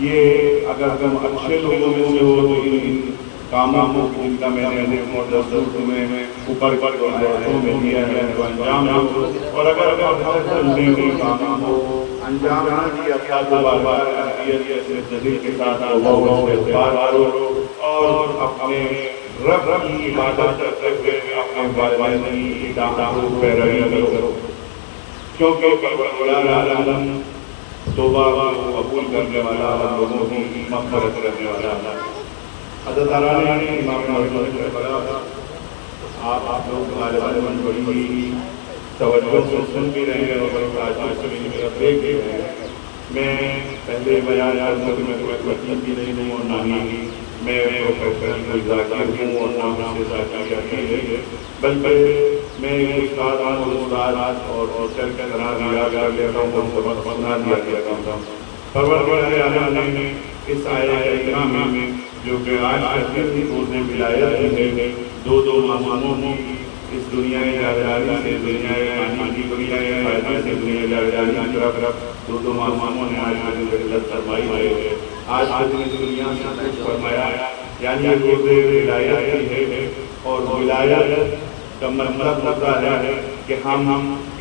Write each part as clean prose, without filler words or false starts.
یہ اگر ہم اچھے لوگوں میں سے ہو تو ان کاموں کو ان کا میں نے تمہیں اوپر جو آیتوں میں دیا ہے تو انجام دو، اور اگر ہم نے کاموں کو انجام نہ دیا تو بار جدید کے ساتھ استغفار کرو اور اپنے رب کی عبادت کرتے ہوئے اپنے والدین کی اطاعت و پیروی کرو، کیونکہ پروردگار عالم توبہ قبول کرنے والا اور لوگوں کی مغفرت کرنے والا۔ حضرت علی امام نووی آپ لوگ غالباً بڑی توجہ سے سن بھی رہے ہیں اور آج دیکھ بھی رہے ہیں۔ میں پہلے بیان کرتا کہ میں کوئی وکیل بھی نہیں ہوں اور نہ ہی میں پروفیشنل کوئی ذاکر ہوں اور نہ سے ذاکر ہے، بلکہ میں استاد اور چل کے طرح کر لیتا ہوں اور سبق سنا دیا کرتا ہوں۔ پروردگار عالم نے اس آیت کریمہ میں جو کہ آج کہتے ہیں روز ولایت ہے، دو معصوموں کی اس دنیا جاویداری سے دنیا فانی کی دنیا فائدے سے دنیا جاویداری کی طرف دو معصوموں نے آج علت فرمائی ہے۔ آج اس دنیا سے کچھ فرمایا یعنی روز ولایت ہے، اور ولایت کا مطلب ہوتا ہے کہ ہم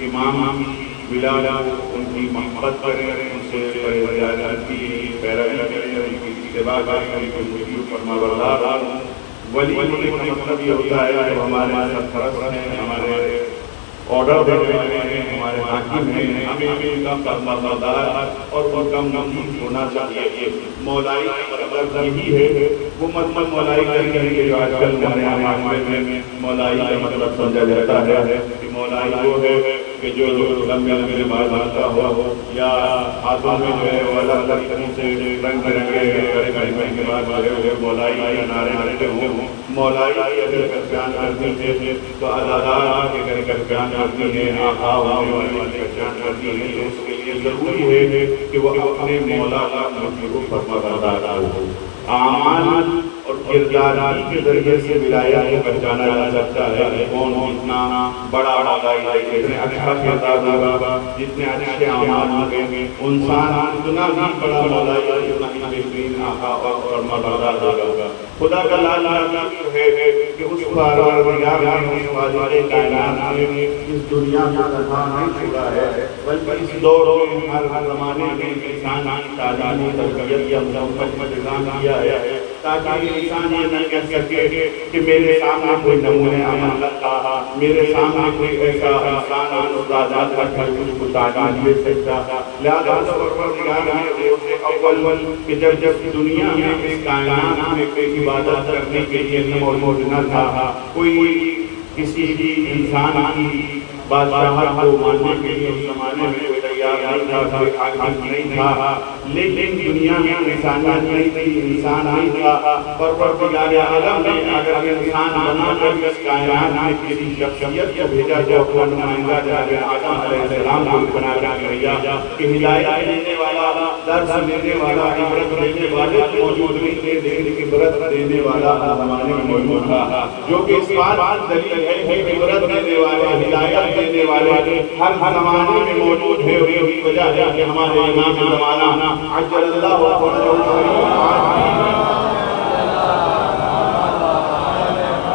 امام کی ولایت ان کی محبت کریں، ان سے پرہیزگاری کی پیروی کریں، ان کی اتباع کریں، ان کی مطیع فرمانبردار ہوں۔ ولی کا مطلب یہ ہوتا ہے کہ ہمارے سرپرست ہیں، ہمارے آرڈر دینے والے ہیں، ہمارے حاکم ہیں، ہمیں ان کا فرمانبردار اور ان کا مطیع ہونا چاہیے۔ مولائی کا مطلب یہی ہے، وہ مطلب مولائی کریں گے جو آج کل ہمارے معاشرے میں مولائی کا مطلب سمجھا جاتا ہے کہ مولائی وہ ہے کہ جو لمبے لمبے بال باندھتا ہو یا ہاتھوں میں جو ہے وہ الگ الگ طرح سے رنگ برنگے کے بعد بھرے ہوئے مولائی کے نعرے لگتے ہوں۔ مولائی اگر بیان کرتی ہے تو ادادار کے بیان کرتی ہے، آقا ہونے والے کا بیان کرتی ہے، تو اس کے لیے ضروری ہے کہ وہ اپنے مولا کا مطیع فرمانبردار ہو۔ اعمال اور کردار کے ذریعے سے ولایت کو پہچانا جا سکتا ہے۔ کون اتنا بڑا مولائی ہے، جتنے اچھا کردار ہوگا، جتنے اچھے اعمال ہوں گے، انسان اتنا بھی بڑا مولائی ہے، اتنا ہی بہترین آقا اور فرمانبردار ہوگا۔ خدا کا لالہ ہے کہ اس پروردگار نے اس خالق کائنات نے اس دنیا کا دفاع نہیں چھوڑا ہے، بلکہ اس دور میں ہر زمانے میں انسان کی تعلیم و تربیت یا مکمل نظام کیا ہے تاکہ انسان یہ نہ کہہ سکے کہ میرے سامنے کوئی نمونہ عمل نہ تھا، میرے سامنے کوئی ایسا انسان اور استاد تھا کہ مجھ کو تعلیم دے سکتا تھا۔ لہٰذا پروردگار نے روز اول کہ جب دنیا میں اس کائنات میں کوئی عبادت کرنے کے لیے موجود نہ تھا، کوئی کسی بھی انسان کی بادشاہت کو ماننے کے لیے اس زمانے میں کوئی تیار نہیں تھا، کوئی حاکم نہیں تھا، لیکن دنیا میں انسانیت نہیں تھی، انسان نہیں تھا۔ پروردگار عالم نے اگر انسان بنا کر اس کائنات میں کسی شخصیت کو بھیجا جو اپنا نمائندہ جناب آدم علیہ السلام کو بنا کر بھیجا کہ ہدایت دینے والا، درس دینے والا، عبرت دینے والے موجود نہیں تھے، لیکن عبرت دینے والا ہر زمانے میں موجود تھا، جو کہ اس بات دلیل ہے کہ عبرت دینے والے، ہدایت دینے والے ہر زمانے میں موجود ہے۔ اور یہی وجہ ہے کہ ہمارے امام زمانہ عجل اللہ فرجہ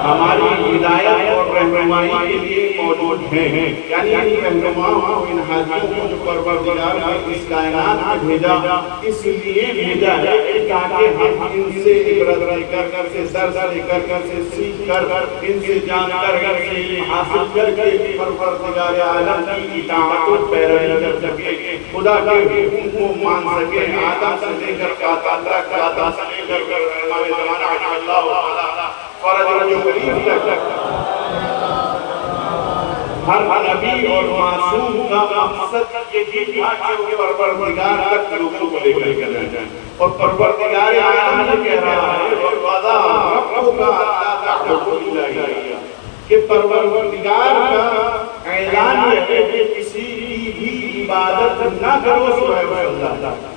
ہماری ہدایت اور رہنمائی کے لیے موجود ہیں، یعنی رہنماؤں کو، ان حاجیوں کو جو پروردگار نے اس کائنات میں بھیجا، اس لیے بھیجا ہے تاکہ ہم ان سے عبرت لے کر سے درس لے کر سے سیکھ کر ان سے جان کر سے حاصل کر کے پروردگار عالم کی اطاعت و پیروی کر سکے، خدا کے حکم کو مان سکے، آدم سے لے کر آدم سے لے کر ہمارے زمانہ اللہ فرج قریب تک ہر نبی اور معصوم کا مقصد یہی تھا کہ وہ پروردگار تک لوگوں کو لے کر جائیں، اور پروردگار عالم یہ کہہ رہا ہے وَقَضَىٰ رَبُّكَ أَلَّا تَعْبُدُوا إِلَّا إِيَّاهُ کہ پروردگار کا اعلان یہ ہے کہ کسی کی بھی عبادت نہ کرو سوائے اللہ،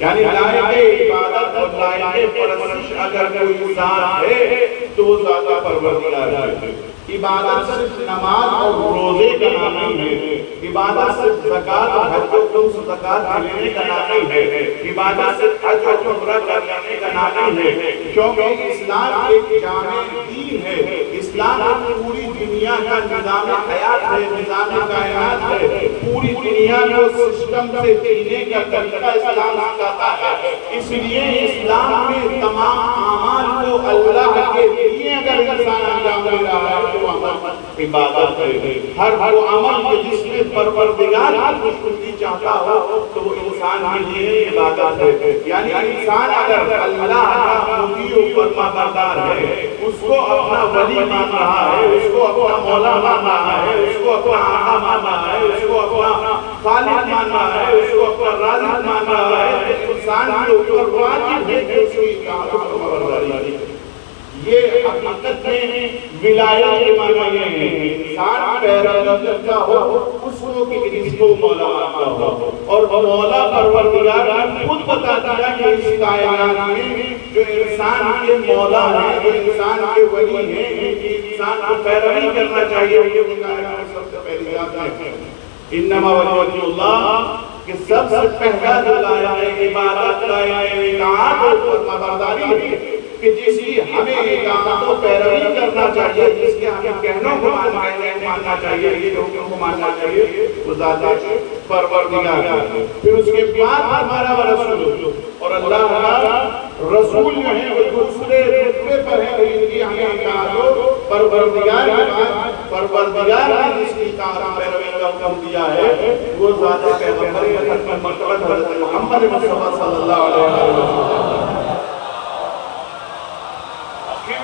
یعنی لائق عبادت اور لائق پرستش اگر کوئی ذات ہے تو وہ ذات پروردگار ہے۔ عبادت صرف نماز اور روزے کا نام نہیں ہے، عبادت صرف زکات اور حج و صدقات دینے کا نام نہیں ہے، عبادت صرف حج و عمرہ کرنے کا نام نہیں ہے، کیونکہ اسلام ایک جامع دین ہے، اسلام پوری دنیا کا نظام حیات ہے، نظام کائنات ہے، پوری دنیا کو سسٹم سے جینے کا طریقہ اسلام سکھاتا ہے۔ اس لیے اسلام میں تمام اعمال کو اللہ کے لیے اگر انسان انجام دے رہا ہے تو عمل عبادت ہے۔ ہر وہ عمل جس میں پروردگار کی خوشنودی چاہتا ہو تو وہ انسان کے لیے عبادت ہے۔ یعنی انسان اگر اللہ کا مطیع و فرما بردار ہے، اس کو اپنا ولی مان رہا ہے، اس کو اپنا مولا مان رہا ہے، اس کو اپنا آقا مان رہا ہے، اس کو اپنا خالق مان رہا ہے، اس کو اپنا رازق مان رہا ہے، تو انسان کے اوپر واجب ہے کہ اس کی اطاعت و فرمانبرداری۔ یہ حقیقت میں ولایت کے معنی ہے، انسان پیروی کرتا ہو اس کو کہ جس کو مولا مانتا ہو، اور مولا پروردگار خود بتا دیا کہ اس کائنات میں جو انسان کے مولا ہیں، جو انسان کے ولی ہیں، انسان کو پیروی کرنا چاہیے۔ یہ کائنات میں سب سے پہلی بات ہے انما ولی اللہ، کہ سب سے پہلا جو لایا ہے عبادت، لایا ہے اطاعت اور فرمانبرداری ہے، کہ جس کی ہمیں اطاعت و پیروی کرنا چاہیے، جس کے ہمیں کہنوں کو ماننا چاہیے، یہ حکم کو ماننا چاہیے، وہ ذات پروردگار ہے۔ پھر اس کے بعد ہمارا رسول، اور اللہ کا رسول جو ہے وہ دوسرے رتبے پر ہے، ان کی ہمیں اطاعت و پروردگار کے بعد پروردگار نے جس کی اطاعت و پیروی کا حکم دیا ہے وہ ذات پیغمبر ختم مرتبہ حضرت محمد مصطفیٰ صلی اللہ علیہ وسلم۔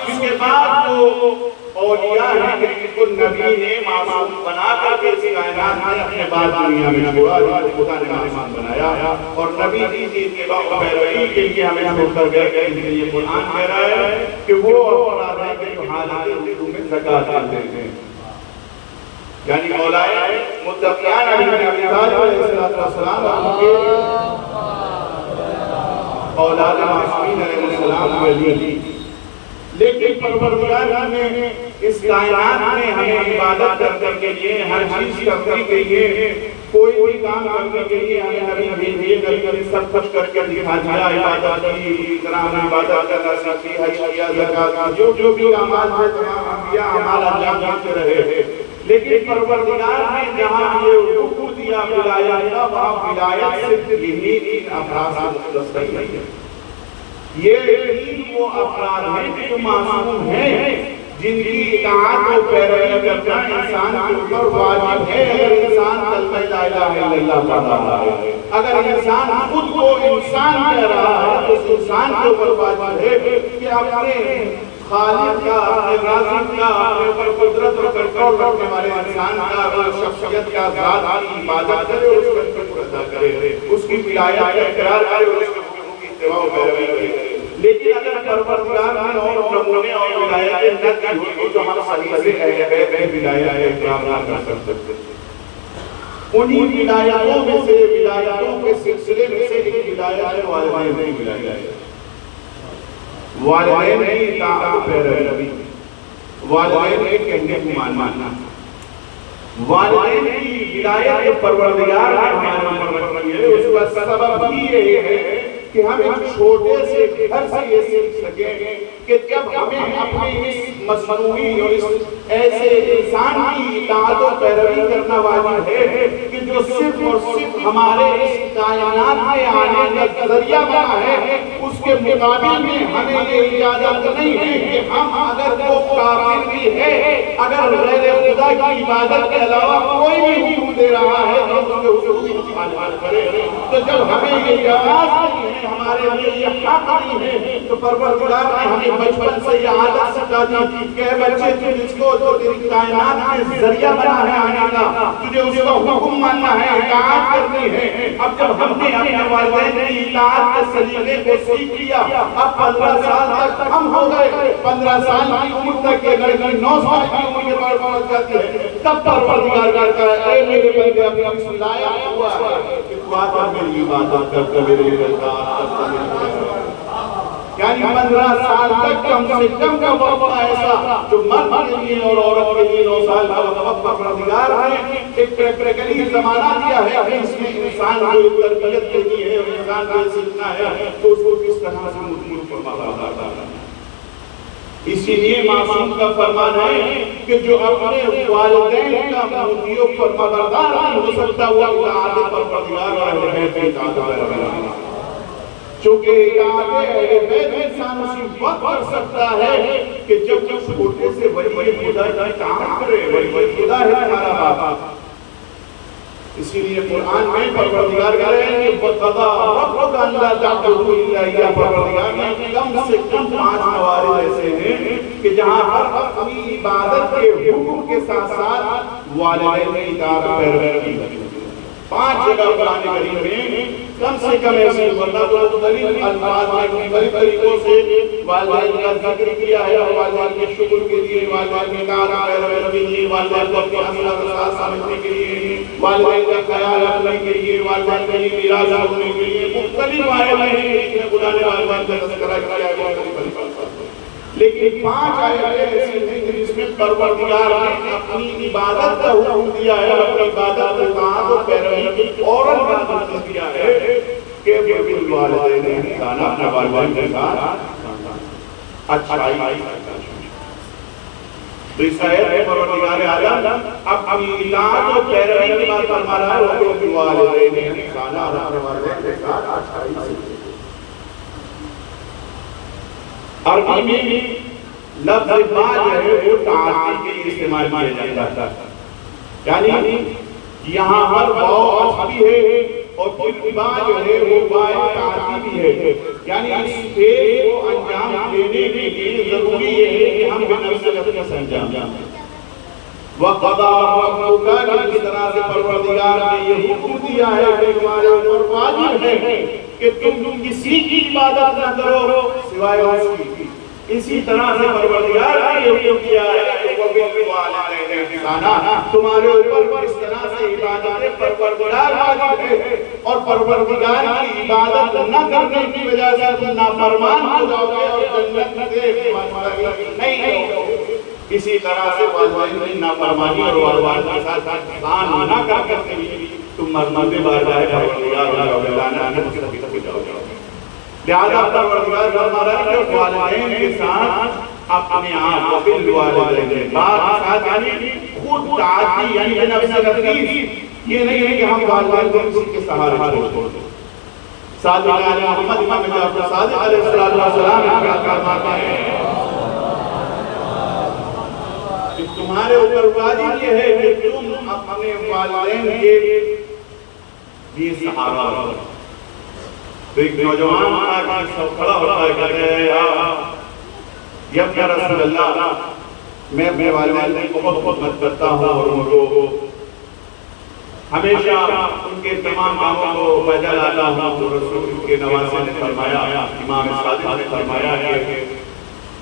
اس کے بعد وہ اولیاء ہیں جن کو نبی نے معصوم بنا کر کے اس کائنات میں اپنے بعد دنیا میں چھوڑا، جن کو خدا نے معصوم بنایا، اور نبی کی اتباع و پیروی کے لیے ہمیں چھوڑ کر گئے۔ اس لیے قرآن کہہ رہا ہے کہ وہ افراد ہیں کہ جو حالات رسول میں زکات دیتے ہیں، یعنی اولائے متقیان علی بن ابی طالب علیہ السلام کے اولاد معصومین علیہ السلام ولی۔ لیکن پروردگار نے اس کائنات میں ہمیں عبادت کرنے کے لیے، ہر چیز کرنے کے لیے، کوئی بھی کام کرنے کے لیے ہمیں نبی بھیجے، نبی نے سب کچھ کر کے دکھا دیا، عبادت کی، اس طرح ہم عبادت کرنا سیکھی، حج کیا، زکات کی، جو بھی اعمال ہیں تمام انبیاء اعمال انجام دیتے رہے۔ لیکن پروردگار نے جہاں یہ حکم دیا ولایت کا، وہاں ولایت صرف یہی تین افراد سے مختص نہیں ہے۔ یہ تین وہ افراد ہیں جو معصوم ہیں، جن کی اطاعت و پیروی کرنا انسان کے اوپر واجب ہے۔ اگر انسان کلمہ لا الہ الا اللہ پڑھ رہا ہے، اگر انسان خود کو انسان کہہ رہا ہے تو اس انسان کے اوپر واجب ہے کہ اپنے خالق کا، اپنے رازق کا، اپنے اوپر قدرت و کنٹرول رکھنے والے انسان کا، اپنے شخصیت کا، ذات کی عبادت کرے، اس کا شکر ادا کرے، اس کی ولایت کا اقرار کرے، اور اس کے حکم کی اتباع و پیروی کرے۔ لیکن اگر پروردگار نے اور نمونے اور ولایتیں نہ دی ہوئی تو ہم صحیح سے اہل بیت کی ولایت اقرار نہ کر سکتے۔ انہی ولایتوں میں سے، ولایتوں کے سلسلے میں سے ایک ولایت ہے والدین کی ولایت۔ والدین کی اطاعت و پیروی، والدین کے کہنے کو ماننا، والدین کی ولایت پروردگار نے ہمارے اوپر رکھی ہے۔ اس کا سبب بھی یہ ہے کہ ہم ایک چھوٹے سے گھر سے یہ سیکھ سکیں کہ جب ہمیں اپنے اس مصنوعی اور اس ایسے انسان کی اطاعت و پیروی کرنا واجب ہے کہ جو صرف اور صرف ہمارے اس کائنات میں آنے کا ذریعہ بنا ہے، اس کے مقابل میں ہمیں یہ اجازت نہیں ہے کہ ہم اگر وہ کافر بھی ہے، اگر غیر خدا کی عبادت کے علاوہ کوئی بھی حکم دے رہا ہے تو ہم اس کے حکم کی مخالفت کریں۔ تو جب ہمیں یہ اجازت نہیں ہے، ہمارے لیے یہ حق نہیں ہے، تو پروردگار نے ہمیں بچپن سے یہ عادت سکھا دی کہ اے بچے تو جس کو تو تیری کائنات میں ذریعہ بنا ہے آنے کا، تجھے اس کا حکم ماننا ہے، اطاعت کرنی ہے۔ اب جب ہم نے اپنے والدین کی اطاعت کے سلیقے کو سیکھ لیا، اب 15 سال تک ہم ہو گئے، 15 سال کی عمر تک یہ لڑکی 9 سال کی عمر کے بعد پہنچ جاتی ہے، تب پروردگار کہتا ہے اے میرے بندے اپنی اس لائق ہوا ہے کہ تو آ کر میری عبادت کرتا، میری اطاعت کرتا، یعنی 15 سال تک کم سے کم کا وقت ایسا جو مرد کے لیے اور عورت کے لیے 9 سال کا وقت پروردگار نے ایک پریکٹیکلی زمانہ دیا ہے کہ اس میں انسان کو تربیت دینی ہے اور انسان کو سیکھنا ہے تو اس کو کس طرح سے مطمئن فرماتا ہے۔ اسی لیے معصوم کا فرمان ہے کہ جو اپنے والدین کا موتیوں پر خبردار نہیں ہو سکتا وہ اطاعت پروردگار اور اہل بیت کی اطاعت کرے، چونکہ اطاعت اہل بیت انسان اسی وقت کر سکتا ہے کہ جب چھوٹے سے ولی خدا کی اطاعت کرے۔ ولی خدا ہے ہمارا باپ، اسی لیے قرآن میں پروردگار کہہ رہے ہیں کہ وَقَضَىٰ رَبُّكَ أَلَّا تَعْبُدُوا إِلَّا إِيَّاهُ۔ پروردگار نے کم سے کم 5 موارد ایسے ہیں کہ جہاں ہر اپنی عبادت کے حکم کے ساتھ ساتھ والدین کی اطاعت پیروی کی۔ 5 جگہ قرآن کریم میں کم سے کم ایسے ورنہ تو مختلف الفاظ میں مختلف طریقوں سے والدین کا ذکر کیا ہے، اور والدین کے شکر کے لیے، والدین کی اطاعت پیروی کے لیے، والدین کو اپنی اصلاح و ساتھ سمجھنے کے لیے، والدین کا خیال رکھنے کے لیے، والدین کے لیے میراث ہونے کے لیے مختلف آیتیں ہیں کہ خدا نے والدین کا تذکرہ کیا ہے۔ لیکن 5 آیتیں ایسی ہیں جس میں پروردگار نے اپنی عبادت کا حکم دیا ہے، اپنی عبادت کے اطاعت و پیروی اور حکم دیا ہے کہ بالوالدین احسانا، اپنے والدین کے ساتھ اچھائی۔ تو اس آیت میں پروردگار عالم اپنی اطاعت و پیروی کی بات فرما رہا ہے، وہ بالوالدین احسانا، اپنے والدین کے ساتھ اچھائی سے۔ عربی میں لفظ با جو ہے وہ تعدی کے لیے استعمال کیا جاتا ہے، یعنی یہاں پر واو عطفی ہے اور پھر با جو ہے وہ با تعدی بھی ہے، یعنی اس فعل کو انجام دینے کے لیے ضروری ہے کہ ہم بنفس کا انجام دیں۔ وَقَضَىٰ رَبُّكَ کی طرح سے پروردگار نے یہ حکم دیا ہے کہ تمہارے اوپر واجب ہے کہ تم کسی کی عبادت نہ کرو سوائے اس کی۔ اسی طرح سے پروردگار نے یہ حکم دیا ہے کہ وَبِالْوَالِدَيْنِ احسانا، تمہارے اوپر اس طرح سے عبادت پروردگار واجب ہے، اور پروردگار کی عبادت نہ کرنے کی وجہ سے تم نافرمان ہو جاؤ گے اور جنت سے مستحق نہیں ہو گے۔ اسی طرح سے والدین کی نافرمانی اور والدین کے ساتھ احسان نہ کر کے تم مرمت بارگاہ پروردگار ہو جاؤ گے، لعنت کی طرف جاؤ گے۔ لہذا پروردگار فرما رہا ہے کہ والدین کے ساتھ اپنے آپ کو بالوالدین بات ساتھ یعنی خود تعاتی یعنی نفس تکلیف، یہ نہیں ہے کہ ہم والدین کو کسی کے سہارے چھوڑ دیں۔ صادق علیہ محمد امام جعفر صادق علیہ السلام کیا فرماتے ہیں؟ تمہارے اوپر واجب یہ ہے کہ تم اپنے والدین کے لیے سہارا ہو۔ تو ایک نوجوان آج سب کھڑا ہوتا ہے، کہتے ہیں یا رسول اللہ، میں اپنے والدین کو بہت خدمت کرتا ہوں اور ان کو ہمیشہ ان کے تمام کاموں کو بجا لاتا ہوں۔ تو رسول کے نواسے نے فرمایا، امام صادق نے فرمایا کہ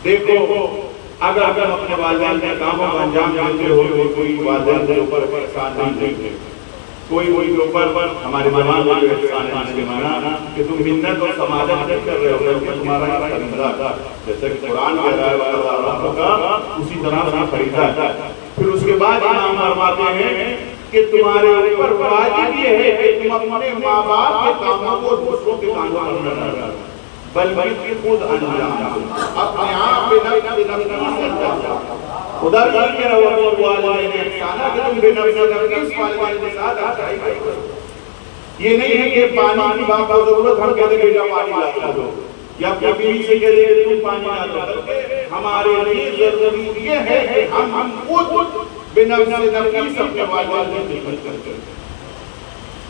دیکھو اگر تم اپنے والدین کے کاموں کا انجام دیتے ہو تو کوئی والدین کے اوپر احسان نہیں دیتے، کوئی کے اوپر ہمارے زبان میں جو احسان ہے اس کے معنی کہ تم منت اور سماجت نہیں کر رہے ہو بلکہ تمہارا خریدا، جیسے کہ قرآن کہہ رہا ہے وَقَضَىٰ رَبُّكَ، اسی طرح سے خریدا ہے۔ پھر اس کے بعد امام فرماتے ہیں کہ تمہارے اوپر واجب یہ ہے کہ تم اپنے ماں باپ کے کاموں کو دوسروں کے کاموں پر نہ کرو بلکہ خود انجام اپنے آپ خدا یہ کہہ رہا ہے والدین احسانا کہ تم بے نفس والدین کے ساتھ اچھائی کرو۔ یہ نہیں ہے کہ پانی کی باپ کو ضرورت ہم کہتے بیٹا پانی لا دو، یا اپنی بیوی سے کہتے کہ تم پانی لا دو، بلکہ ہمارے لیے ضروری یہ ہے کہ ہم خود بے نفس اپنے والدین کی خدمت کریں۔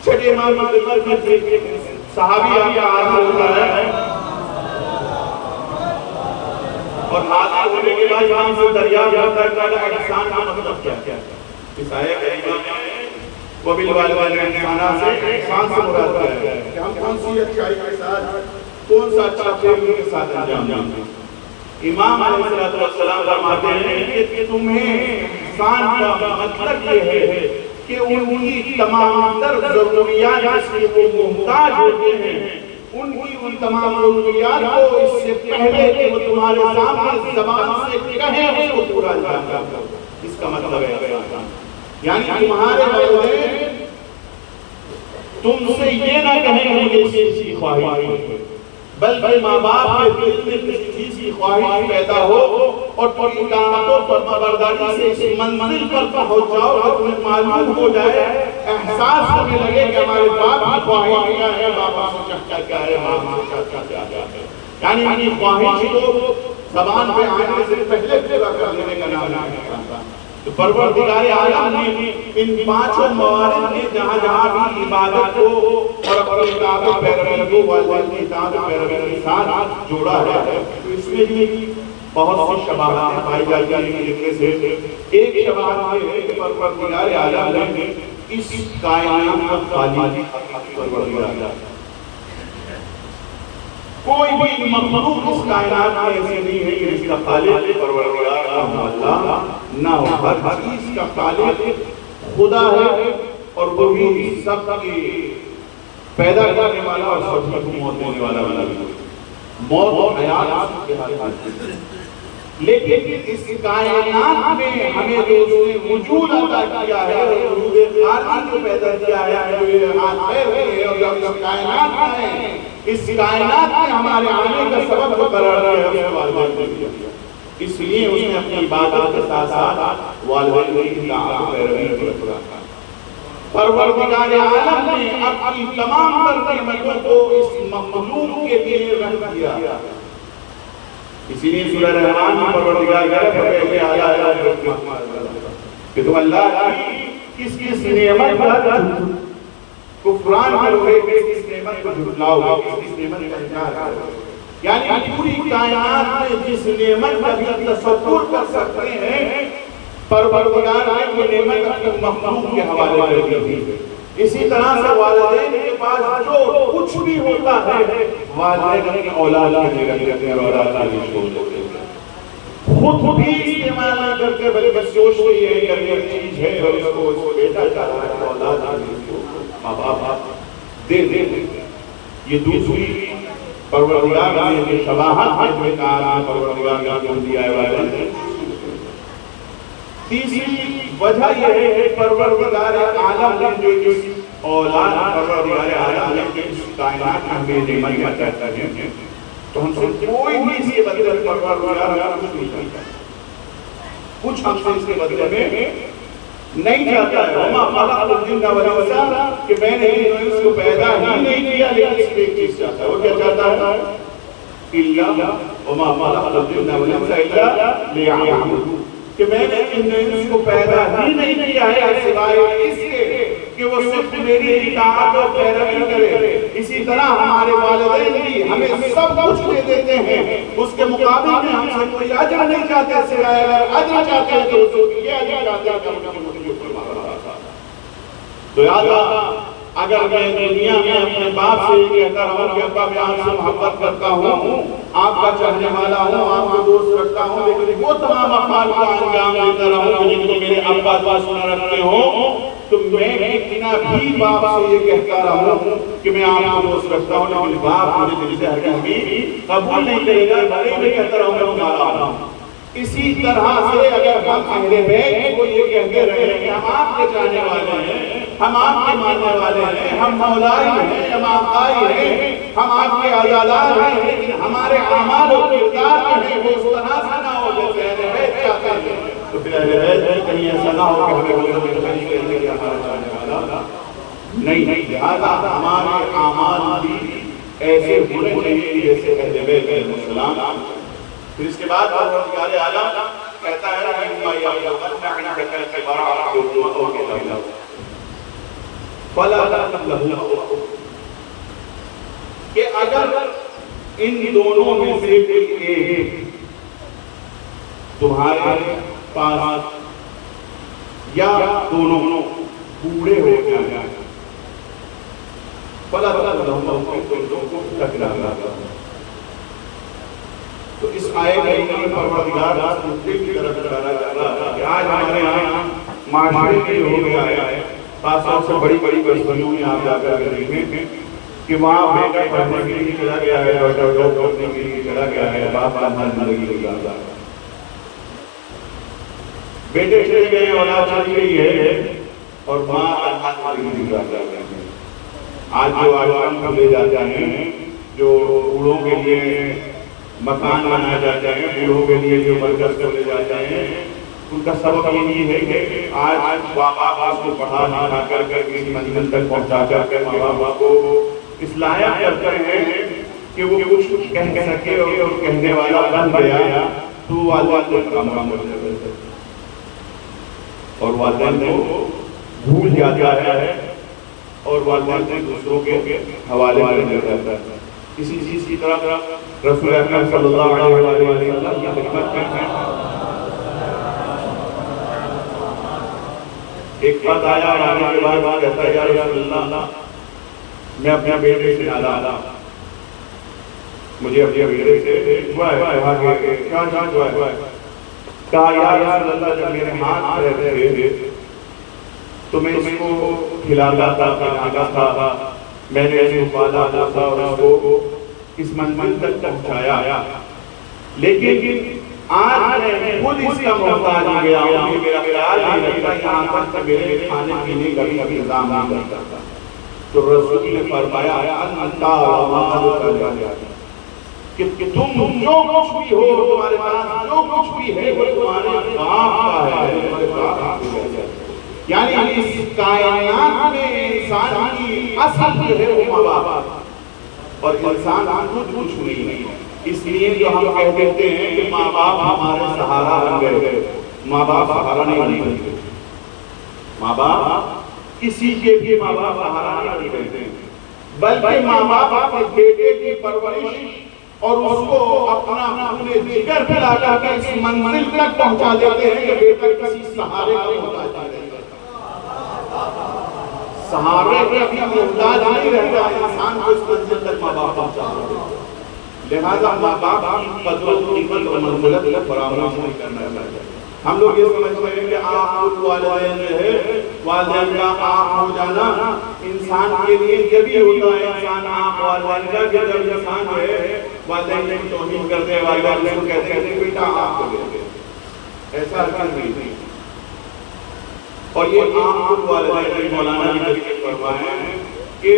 چھٹے امام کی خدمت سے صحابی آپ کا آدھا ہوتا ہے اور حاضر ہونے کے بعد امام سے دریافت کرتا ہے کہ احسان کا مطلب کیا ہے۔ اس آیت کریمہ میں وَبِالْوَالِدَيْنِ احسانا سے احسان سے مراد ہے کہ ہم کون سی اچھائی کے ساتھ کون سا اچھا فعل کے ساتھ انجام دیں۔ امام علیہ السلام فرماتے ہیں کہ تمہیں احسان کا مطلب یہ ہے کہ ان کی تمام تر ضروریات جس کے وہ محتاج ہوتے ہیں ان کی ان تمام ضروریات کو اس سے پہلے کہ وہ تمہارے سامنے زبان سے کہیں اس کو پورا جاتا ہے. اس کا مطلب ہے یعنی تمہارے والدین تم سے یہ نہ کہیں کہ مجھے اس چیز کی خواہش ہے، بلکہ ماں باپ کے دل میں کسی چیز کی خواہش پیدا ہو اور تم اطاعت و فرمانبرداری سے اس منزل پر پہنچ جاؤ کہ تمہیں معلوم ہو جائے، احساس ہونے لگے کہ ہمارے باپ کی خواہش کیا ہے، باپ سے چاہتا کیا ہے، ماں سے چاہتا کیا ہے. یعنی ان کی خواہش کو زبان پہ آنے سے پہلے پورا کر لینے کا نام ہے. تو پروردگار عالم نے ان پانچوں موارد میں جہاں جہاں بھی عبادت کو اور اپنی اطاعت و پیروی کو والدین کی اطاعت و پیروی کے ساتھ جوڑا ہے. تو اس میں بھی بہت سی شباہتیں پائی جاتی ہیں. جن میں سے ایک شباہت یہ ہے کہ پروردگار عالم نے اس کائنات کا خالق پروردگار کوئی بھی مخلوق اس کائنات میں ایسی نہیں ہے کہ اس کا خالق پروردگار اللہ نہ ہو. ہر چیز کا خالق خدا ہے اور وہی سب کی پیدا کرنے والا اور سب کو موت دینے والا ہے. موت اور حیات اس کے ہاتھ میں. لیکن اس کائنات میں ہمیں جو وجود عطا کیا ہے، وجود خارجی جو پیدا کیا ہے، جو آخر ہے اور جب اس کائنات میں اس کائنات میں ہمارے آنے کا سبب جو قرار دیا ہے اس والدین نے دیا. اس لیے اس نے اپنی عبادت کے ساتھ ساتھ والدین کی اطاعت و پیروی کی. پروردگار عالم نے اپنی تمام تر نعمتوں کو اس مخلوق کے لیے رکھ دیا. اسی لیے سورہ رحمان میں پروردگار کہتے ہیں کہ تم اللہ کی کس کس نعمت کا کفران کرو گے، کس نعمت کو جھٹلاؤ گے، کس نعمت کا انکار کرو گے. یعنی پوری کائنات میں جس نعمت کا بھی تصور کر سکتے ہیں پروردگار نے وہ نعمت اپنے مخلوق کے حوالے کر دی. اسی طرح سے والدین کے پاس جو کچھ بھی ہوتا ہے والدین اپنی اولاد کے لیے رکھتے ہیں اور اولاد کے لیے چھوڑ دیتے ہیں. خود بھی استعمال نہیں کرتے بلکہ سوچتے یہ کہ یہ چیز ہے اور اس کو بیٹا چاہتا ہے اولاد ماں باپ دے دے. یہ دوسری پروردگار نے یہ شباہت میں کہا پروردگار نے جو دیا ہے والدین. تیسری وجہ یہ ہے کہ پروردگار عالم نے جو اس اولاد پروردگار عالم نے جو اس کائنات میں ہمیں نعمت عطا کی ہے تو ہم سے کوئی بھی اس کے بدلے میں پروردگار عالم کچھ نہیں چاہتا. کچھ ہم سے اس کے بدلے میں نہیں چاہتا ہے. وما خلقت الجن والانس کہ میں نے اس کو پیدا ہی نہیں کیا لیکن اس میں ایک چیز چاہتا ہے. وہ کیا چاہتا ہے؟ الا وما خلقت الجن والانس الا ليعبدون کہ میں نے انس کو پیدا ہی نہیں کیا ہے سوائے اس کے کہ وہ صرف میری اطاعت و پیروی کرے. اسی طرح ہمارے والدین بھی ہمیں سب کچھ دے دیتے ہیں، اس کے مقابل میں ہم سے کوئی اجر نہیں چاہتے سوائے اجر چاہتے ہیں تو یہ اجر چاہتے ہیں کہ ہم کو تو یاد اگر میں دنیا میں اپنے باپ سے یہ کہتا ہوں کہ ابا میں آپ سے محبت کرتا ہوں، آپ کا چاہنے والا ہوں، آپ کو دوست رکھتا ہوں، لیکن وہ تمام افعال کا انجام دیتا رہوں جن کو میرے ابا پاس نہ رکھتے ہوں تو میں اتنا بھی باپ سے یہ کہتا رہا ہوں کہ میں آپ کو دوست رکھتا ہوں لیکن باپ مجھے دل سے ہرگز بھی قبول نہیں کرے گا. میں کہتا رہوں میں تمہارا ہوں. اسی طرح سے اگر ہم اہل بیت کو یہ کہتے رہے کہ ہم آپ کے چاہنے والے ہیں، ہم آپ کے ماننے والے ہیں، ہم مولائی ہیں، ہم آقائی ہیں، ہم آپ کے آزادار ہیں، لیکن ہمارے اعمال و کردار جو ہیں وہ اس طرح سے نہ ہو جیسے اہل بیت چاہتے ہیں تو پھر اہل بیت میں کہیں ایسا نہ ہو کہ ہمیں بولے کہ ہمارا چاہنے والا نہیں. لہذا ہمارے اعمال بھی ایسے ہونے چاہیے جیسے اہل بیت علیہ السلام. پھر اس کے بعد پروردگار عالم کہتا ہے کہ کہ اگر ان دونوں میں سے کوئی ایک تمہارے پاس یا دونوں بوڑھے ہو جائیں فلا تقل تو اس آیت میں پروردگار دوسرے کی طرف اشارہ کر رہا ہے کہ آج ہمارے یہاں معاشرے میں ہو گیا ہے، خاص طور سے بڑی بڑی بستیوں میں آپ جا کر دیکھیں کہ وہاں بیٹا پڑھنے کے لیے چلا گیا ہے، ڈاکٹر جاب کرنے کے لیے چلا گیا ہے، باپ کا من زندگی گزارتا ہے، بیٹے چلے گئے، اولاد چلی گئی ہے، اور ماں زندگی گزارتا ہے۔ آج جو آشرم کھولے جاتے ہیں، جو بوڑھوں کے لیے مکان بنائے جاتے ہیں، بوڑھوں کے لیے جو مرکز کھولے جاتے ہیں، ان کا سبب یہی ہے کہ آج ماں باپ کو پڑھا لکھا کر کسی منزل تک پہنچا کر ماں باپ کو اس لائق کرتے ہیں کہ وہ کچھ کہہ سکے اور کہنے والا بن گیا تو والدین کو کام ہو جاتا ہے اور والدین کو بھول جاتا ہے اور والدین دوسروں کے حوالے کر دیتا ہے۔ اسی چیز کی طرح رسول اکرم صلی اللہ علیہ وسلم کی خدمت کرتے ہیں۔ ایک خط آیا اور آنے کے بعد کہتا ہے یا رسول اللہ میں اپنے بیٹے سے ناراض ہوں، مجھے اپنے بیٹے سے دعا ہے، کہا کہ کیا دعا ہے؟ کہا یا رسول اللہ جب میرے ہاتھ رہتے تھے تو میں اس کو کھلاتا تھا، پلاتا تھا، میں نے اس کو پالا تھا اور اس کو اس منزل تک پہنچایا، لیکن آج میں خود اس کا محتاج ہو گیا ہوں کہ میرا خیال نہیں رکھتا، یہاں تک کہ میرے کھانے پینے کا بھی انتظام نہیں کرتا۔ تو رسول نے فرمایا انتا کہ تم جو کچھ بھی ہو، تمہارے پاس جو کچھ بھی ہے وہ تمہارے باپ کا ہے، یعنی اس کائنات میں انسان کی اصل جو ہے وہ ماں باپ، اور انسان خود کچھ نہیں ہے۔ اس لیے جو ہم کہہ دیتے ہیں کہ ماں باپ ہمارے سہارا بن گئے، ماں باپ سہارا نہیں بنتے، ماں باپ کسی کے بھی ماں باپ سہارا نہیں بنتے، بلکہ ماں باپ اپنے بیٹے کی پرورش اور اس کو اپنا اپنے جگر پہ لا کر کے اس منزل تک پہنچا دیتے ہیں کہ بیٹا کسی سہارے کا محتاج نہیں رہتا، سہارے کے بھی محتاج نہیں رہتا، انسان کو اس منزل تک ماں باپ پہنچا دیتے ہیں۔ لہذا ماں باپ کی قدر و قیمت اور منزلت فراموش نہیں کرنا چاہیے۔ ہم لوگ یہ سمجھتے ہیں کہ آخر والدین جو ہے، والدین کا آخ ہو جانا انسان کے لیے جبھی ہوتا ہے، انسان آخ والدین کا کہ جب انسان جو ہے والدین کی توہین کرتے ہیں، والدین کو کہتے ہیں بیٹا آخ ہو گئے، ایسا حرکت نہیں۔ اور یہ آخر والدین مولانا کی طریقے فرمائے ہیں کہ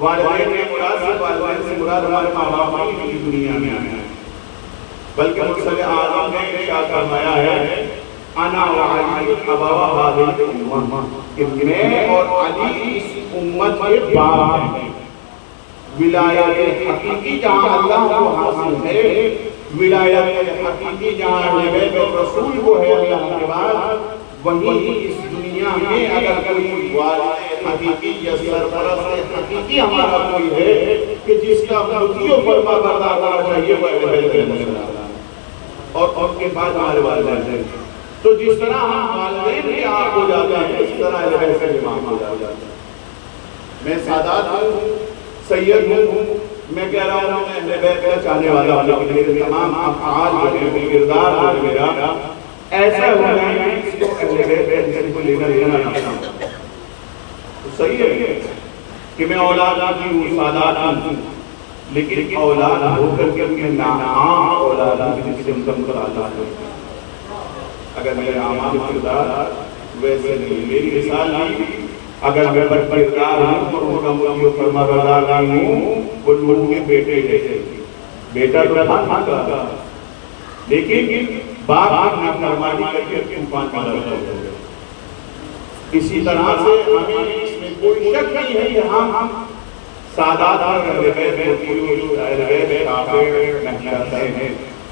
والدین سے مراد ہمارے ماں باپ کی دنیا میں آیا ہے، بلکہ مرسل اعظم نے ارشاد فرمایا ہے انا وعلی ابوا هذه الامه کہ میں اور علی اس امت کے باپ ہیں۔ ولایت حقیقی جہاں اللہ کو حاصل ہے، ولایت حقیقی جہاں نبی اور رسول کو ہے اللہ کے بعد، وہیں اس دنیا میں اگر کوئی والد حقیقی یا سرپرست حقیقی ہمارا کوئی ہے کہ جس کا مطیع و فرما بردار ہونا چاہیے وہ اہل بیت اور ان کے بعد ہمارے والدین ہیں۔ تو جس طرح ہم والدین کے آپ ہو جاتے ہیں اس طرح اہل بیت کے امام ہو جاتے ہیں۔ میں سادات ہوں، سید ہوں، میں کہہ رہا ہوں میں اہل بیت کا چاہنے والا ہوں، لیکن میرے تمام افعال جو ہیں، میرے کردار جو ہے میرا ایسا ہو جائے کہ اس کو اہل بیت کسی کو لینا نہیں چاہتا۔ تو صحیح ہے کہ میں اولاد کی ہوں، سادات ہوں، لیکن اولاد ہو کر کے میں ناعام اولاد ہوں جس سے ان کا تعلق ہے۔ اگر میرے اعمال کردار ویسے نہیں، میری مثال نہیں، اگر میں بد کردار ہوں اور ان کا مطیع و فرما بردار نہیں ہوں، وہ لوگوں کے بیٹے جیسے، بیٹا تو تھا لیکن باپ اپنا فرمانی کر کے طوفان کا درجہ ہو گیا۔ اسی طرح سے ہمیں اس میں کوئی شک نہیں ہے کہ ہم سادات اہل بیت کرتے ہیں،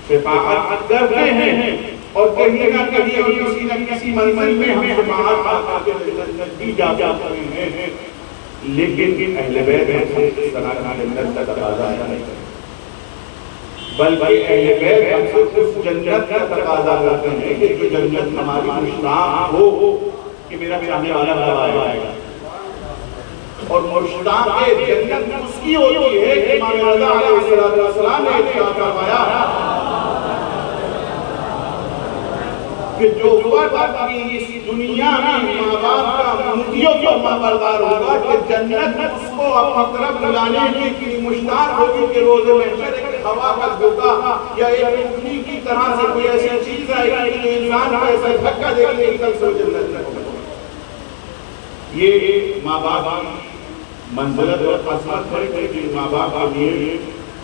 شفاعت کرتے ہیں، اور کہیں نہ کہیں اور کسی نہ کسی منزل میں ہم شفاعت دی جاتے ہیں، لیکن اہل بیت ہم سے اس طرح کا جنت کا تقاضا نہیں کرتے، بلکہ اہل بیت ہم سے اس جنت کا تقاضا کرتے ہیں کہ جو جنت ہماری مشتاق ہو کہ میرا چاہنے والا کب آئے گا، اور مشتاق جنت اس کی ہوتی ہے کہ امام رضا علیہ السلام نے ارشاد فرمایا کہ جو فرد اپنی اس دنیا میں ماں باپ کا مدیوں کا مابردار ہوگا کہ جنت اس کو اپنی طرف بلانے کی مشتاق ہوگی کہ روز محشر ایک ہوا کا جھونکا یا ایک اٹھنی کی طرح سے کوئی ایسی چیز آئے گی کہ انسان کو ایسا دھکا دے کے نکل سو جنت میں ہوگا۔ یہ ماں باپ کی منزلت اور عظمت ہے کہ ماں باپ کے لیے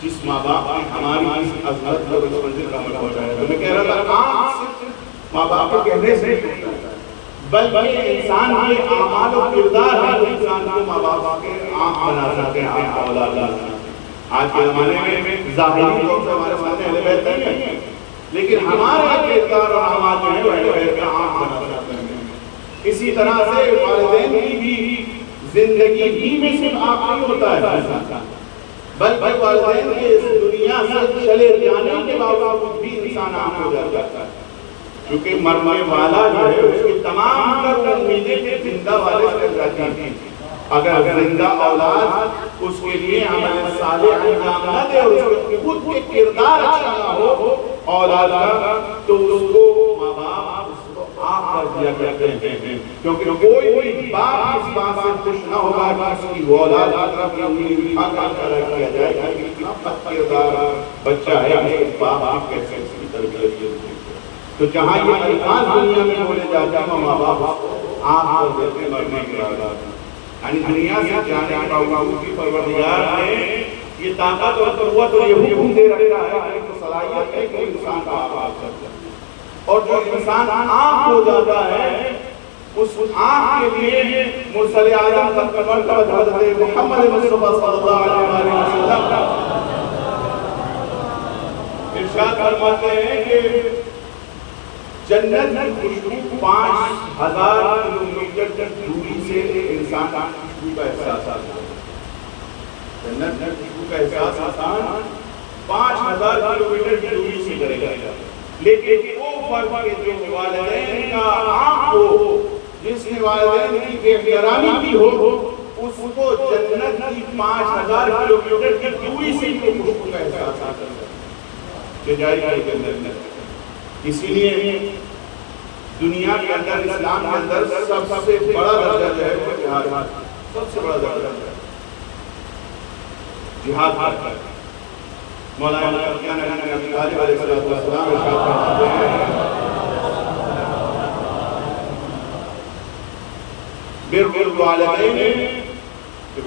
جس ماں باپ نے ہماری اس عظمت اور اس منزل کا عمل پہنچایا ہے۔ میں کہہ رہا تھا صرف ماں باپ کے کہنے سے بلکہ انسان کے اعمال و کردار ہے جو انسان کو ماں باپ کے آنکھ بنا سکتے ہیں، آنکھ اولاد بنا سکتے ہیں۔ آج کے زمانے میں ظاہری طور سے ہمارے سامنے اہل بیت نہیں ہے، لیکن ہمارے کردار اور اعمال جو ہے وہ اہل بیت کا آنکھ بنا سکتے ہیں۔ اسی طرح سے والدین کی بھی زندگی ہی میں صرف آنکھ نہیں ہوتا ہے، بلکہ والدین کے اس دنیا سے چلے جانے کے باوجود بھی انسان آنکھ ہو جاتا ہے، کیونکہ مرنے والا جو ہے اس کی تمام تر امیدیں زندہ والے سے جاتی ہیں۔ اگر زندہ اولاد اس کے لیے عمل صالح انجام نہ دے اور اس کے خود کے کردار اچھا نہ ہو اولاد کا، تو اس کو ماں باپ اس کو آنکھ کر دیا کرتے ہیں، کیونکہ کوئی بھی باپ اس بات سے خوش نہ ہوگا کہ اس کی اولاد کی طرف انگلی اٹھا کر کیا جائے کہ اتنا بد کردار بچہ ہے، اس کے باپ کیسے اس کی تربیت کی۔ تو جہاں یہ الفاظ دنیا میں بولے جاتے ہیں ماں باپ آنکھ کر دیتے مرنے کے بعد، یعنی دنیا سے جانے کا باوجود بھی پروردگار نے یہ طاقت اور قوت اور یہ حکم دے رکھا ہے کہ صلاحیت ہے کہ انسان کا آغاز کرتا ہے، اور جو انسان آنکھ ہو جاتا ہے اس آنکھ کے لیے مرسل اعظم حضرت محمد مصطفیٰ صلی اللہ علیہ وسلم ارشاد فرماتے ہیں کہ جنت کی خوشبو 5000 کلومیٹر دوری سے انسان خوشبو کا احساس آتا ہے۔ جنت کی خوشبو کا احساس انسان 5000 کلومیٹر کی دوری سے کرے گا، لیکن وہ فرق ہے جو والدین کا آنکھ ہو، جس نے والدین کی بے احترامی کی ہو، اس کو جنت کی 5000 کلومیٹر کی دوری سے خوشبو کا احساس آتا ہے کہ جاری کے اندر۔ اسی لیے دنیا کے اندر اسلام کے اندر سب سے بڑا درجہ جو ہے وہ جہاد، سب سے بڑا درجہ جہاد ہے۔ مولانا ابی طالب علیہ السلام ارشاد فرماتے ہیں بر الوالدین،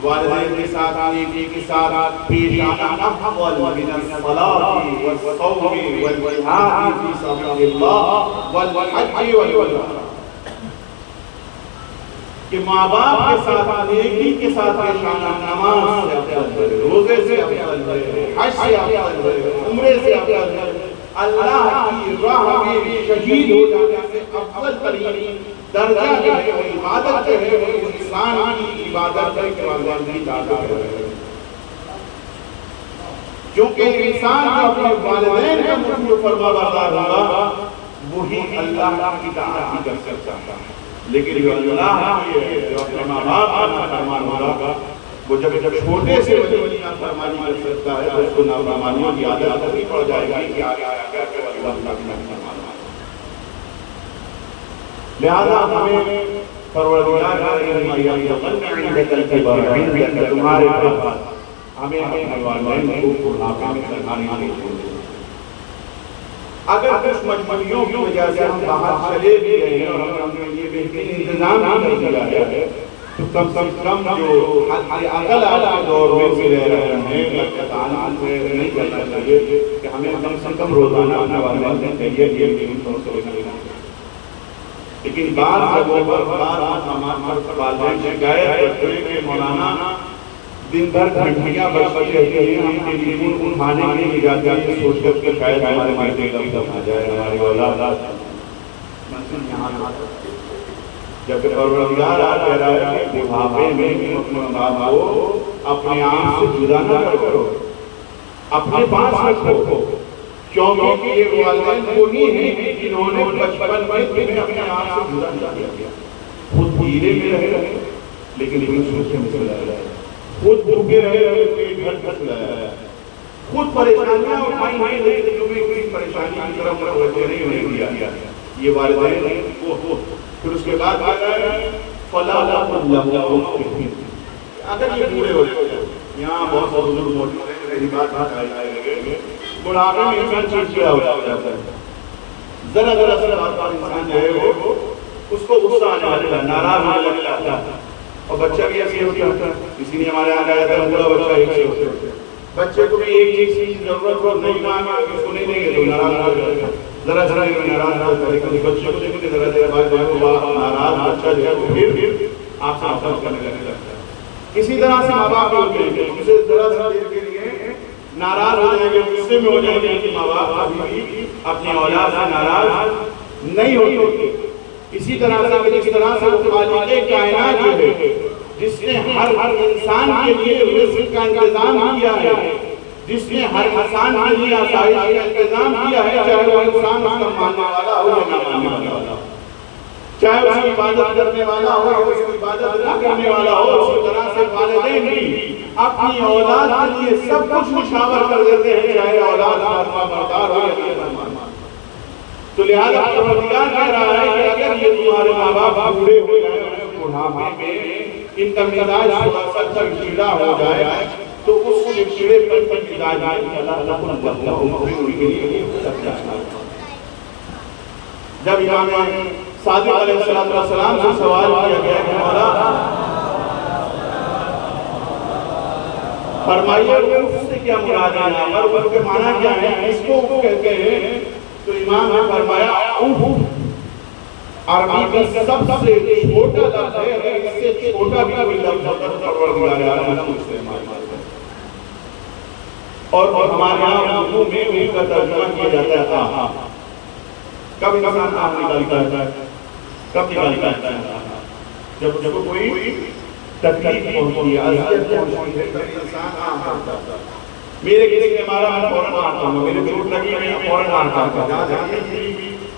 والدین کے ساتھ نیکی کے ساتھ پیش آنا افضل من الصلاۃ والصوم والجہاد فی سبیل اللہ والحج والعمرہ، کہ ماں باپ کے ساتھ نیکی کے ساتھ پیش آنا نماز سے افضل ہے، روزے سے افضل ہے، حج سے افضل ہے، عمرے سے افضل ہے، اللہ کی راہ میں شہید ہو جانے سے افضل ترین درجہ جو ہے وہ عبادت جو ہے وہ انسان کی عبادت ہے کہ والدین کی اطاعت ہے، کیونکہ انسان جو اپنے والدین کا مطیع فرما بردار ہوگا وہی اللہ کی اطاعت بھی کر سکتا ہے، لیکن جو اللہ جو اپنے ماں باپ کا نافرمان ہوگا وہ جب چھوٹے سے بڑی نافرمانی کر سکتا ہے تو اس کو نافرمانیوں کی عادت نہیں پڑ جائے گی کہ آگے آگے اللہ کی نافرمانی۔ لہذا ہمیں پروردگار تمہارے پاس ہمیں اپنے والدین کو بڑھاپے میں رکھنا نہیں چھوڑنا۔ اگر کچھ مجبوریوں کی وجہ سے ہم باہر چلے بھی رہے ہیں اور ہم نے یہ بہترین انتظام نہیں کر دیا ہے تو کم سے کم جو عقل آج کے دور میں سے رہ رہے ہیں تعلیم سے نہیں کرنا چاہیے کہ ہمیں کم سے کم روزانہ اپنے والدین کے لیے لیکن بعض جگہوں پر بعض ہمارے والدین شکایت کرتے ہیں کہ مولانا دن بھر گھنٹیاں بجتی رہتی ہیں، ہم ٹیلی فون اٹھانے کے لیے جاتے ہیں سوچ کر کے شاید ہمارے بیٹے کا بھی آ جائے، ہماری اولاد منزل یہاں جب پروردگار کہہ رہا ہے کہ بڑھاپے میں اپنے باپ کو اپنے آپ سے جدا نہ کرو، اپنے پاس رکھو، کیونکہ یہ والدین وہی ہیں جنہوں نے بچپن میں تمہیں اپنے آپ سے جدا نہیں کیا، خود ہیرے میں رہے لیکن دوسروں سے مسئلہ ہے، خود بھوکے رہے پیٹ بھر کر کھلایا، خود پریشانیاں اٹھائی ہیں لیکن تمہیں کوئی پریشانی کی طرف متوجہ نہیں ہونے دیا۔ یہ والدین وہ پھر اس کے بعد فلا اگر یہ بوڑھے ہو جائے، یہاں بہت سے بزرگ موجود ہیں میری بات بڑھاپے میں انسان چڑچڑا ہو جاتا ہے، ذرا ذرا سے بات پر انسان جو ہے وہ اس کو غصہ آنے لگتا ہے، ناراض ہونے لگتا ہے، اور بچہ بھی ایسے ہوتا ہے، اسی لیے ہمارے یہاں کہا جاتا ہے بوڑھا بچہ ایک سے ہوتا ہے، بچے کو بھی ایک چیز کی ضرورت ہو نہیں مانگا اس کو نہیں دیں گے تو ناراض ہو جائے گا، ذرا ذرا ناراض ہو جائے گا، بچے کو دیکھو کہ ذرا دیر بعد جو ہے وہ ناراض بچہ جو ہے وہ پھر آپ سے نفرت کرنے لگتا ہے۔ اسی طرح سے ماں باپ ہوتے ہیں، اسے ذرا ذرا دیر کے لیے ناراض ہو جائیں گے، غصے میں ہو جائیں گے کہ ماں باپ ابھی بھی اپنی اولاد سے ناراض نہیں ہوتے۔ اسی طرح سے جس طرح سے خالق کائنات جو ہے، جس نے ہر انسان کے لیے رزق کا انتظام کیا ہے، جس نے ہر انسان کے لیے آسائش کا انتظام کیا ہے، چاہے وہ انسان اس کا ماننے والا ہو یا نہ ماننے والا ہو، چاہے اس کی عبادت کرنے والا ہو یا اس کی عبادت نہ کرنے والا ہو، اسی طرح سے والدین بھی اپنی اولاد کے لیے سب کچھ مشاور کر دیتے ہیں، چاہے اولاد فرمانبردار ہو یا نہ فرمانبردار۔ تو لہذا پروردگار کہہ رہا ہے کہ اگر یہ تمہارے ماں باپ بوڑھے ہو جائیں اور بڑھاپے میں ان کا مزاج تھوڑا سا چڑچڑا ہو جائے تو اس چڑچڑے پر مزاج جب امام صادق علیہ السلام سے سوال کیا گیا کہ مولا فرمائیے اس سے کیا مراد ہے، اور اس کے معنی کیا ہے، اس کو کہتے ہیں، تو امام نے فرمایا عربی کا سب سے چھوٹا لفظ ہے، اگر اس سے چھوٹا بھی کوئی لفظ ہوتا تو پروردگار عالم استعمال کرتا ہے، اور ہمارے یہاں اردو میں ان کا ترجمہ کیا جاتا ہے آہا۔ کب انسان آہ نکالتا ہے، کب نکالتا ہے؟ جب کوئی تکلیف پہنچتی ہے، اذیت پہنچتی ہے، تب انسان آہ کرتا ہے۔ میرے کسی نے مارا میں فوراً آتا ہوں، میرے چوٹ لگی میں فوراً آتا ہوں،